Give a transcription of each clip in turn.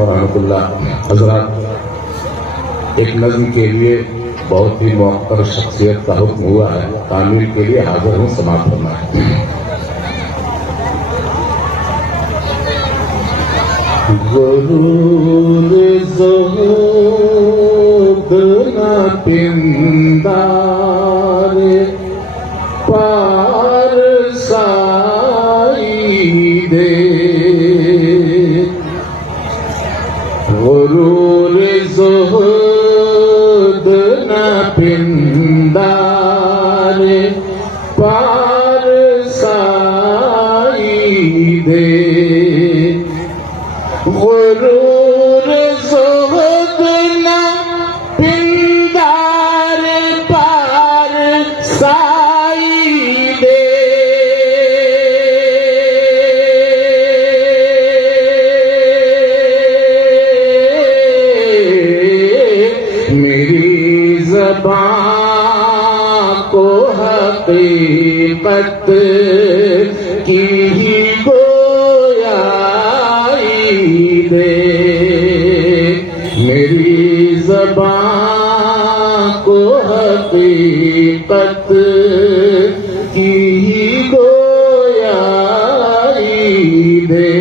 व रहमतुल्लाह। हज़रात, एक नज़्म के लिए बहुत ही मुअक्कर शख्सियत का हुक्म हुआ है, तामील के लिए हाजिर हूँ, समाप्त करना है। ज़रूर ज़ुहद न पिंदार पार साई दे, ज़रूर ज़ुहद न पिंदार पार साई दे, ग़ुरूर ज़ुहद न पिंदार पार साई दे, मेरी ज़बान को हक़ीक़त की ही दे, मेरी ज़बान को हक़ीक़त की ही गोयाई दे,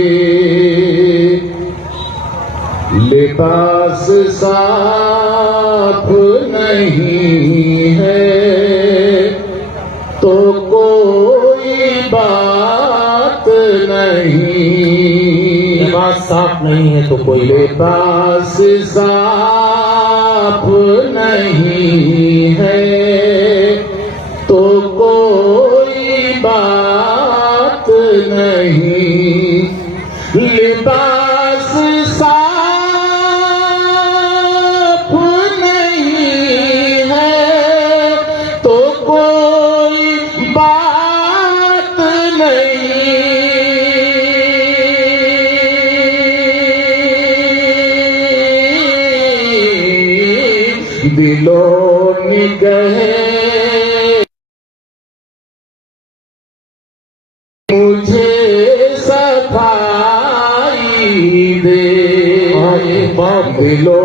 लिबास साफ नहीं है तो कोई बात नहीं, लिबास साफ नहीं है तो कोई लिबास साफ नहीं है तो कोई बात नहीं, लिबास साफ नहीं है तो कोई बात नहीं, दिलो निगहे मुझे सफाई दे, दिलो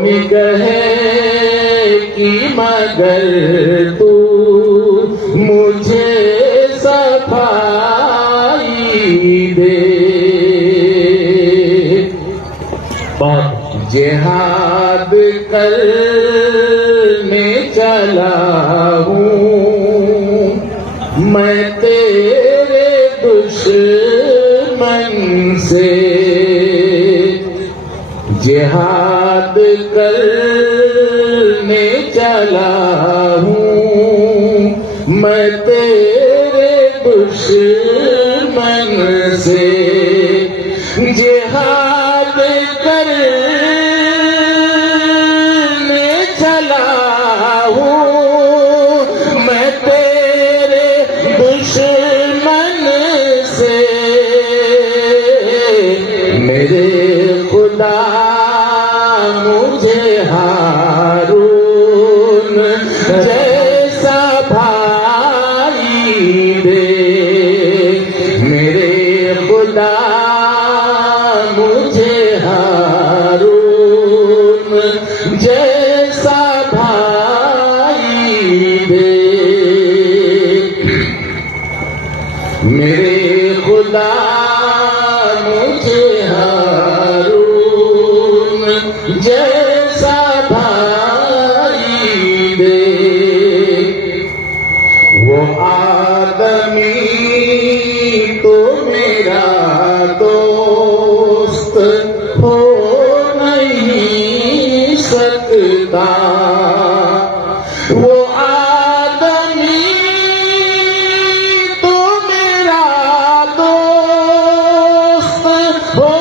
निगहे की मगर तू मुझे सफाई दे, जिहाद करने चला हूँ मैं तेरे दुश्मन से, जिहाद करने चला हूँ मैं तेरे दुश्मन से, जिहाद करने चला हूँ मैं तेरे दुश्मन से, मेरे खुदा मुझे हारून जैसा भाई दे, मेरे खुदा मुझे हारून जैसा भाई दे, मेरे खुदा मुझे हारून जैसा भाई दे, वो आदमी तो मेरा दोस्त हो नहीं सकता, वो आदमी तो मेरा दोस्त हो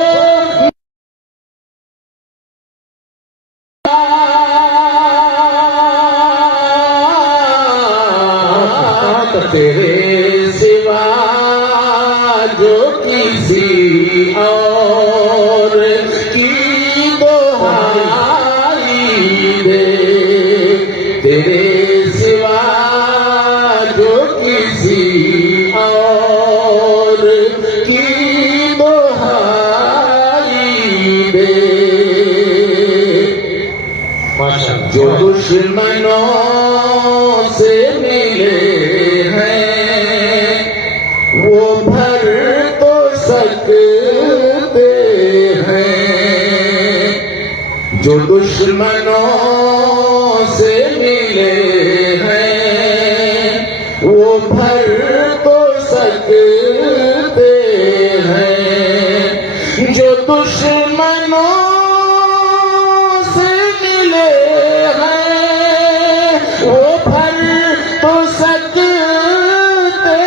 तेरे सिवा जो किसी और की दुहाई दे, तेरे सिवा जो किसी और की दुहाई दे, जो दुश्मनों से मिले हैं वो भर तो सकते हैं, जो दुश्मनों से मिले हैं वो भर तो सकते हैं, जो दुश्मनों से मिले हैं वो भर तो सकते हैं,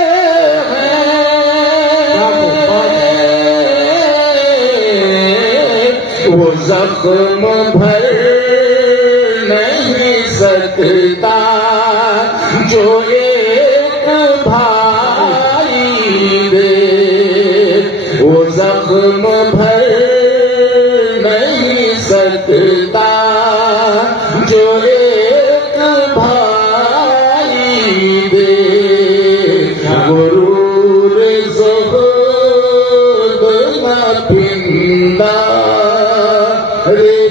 वो जख्म भर नहीं सकता जो एक भाई दे, वो जख्म भर नहीं सकता जो एक भाई दे, गुरूर ज़ुहद न पिंदा रे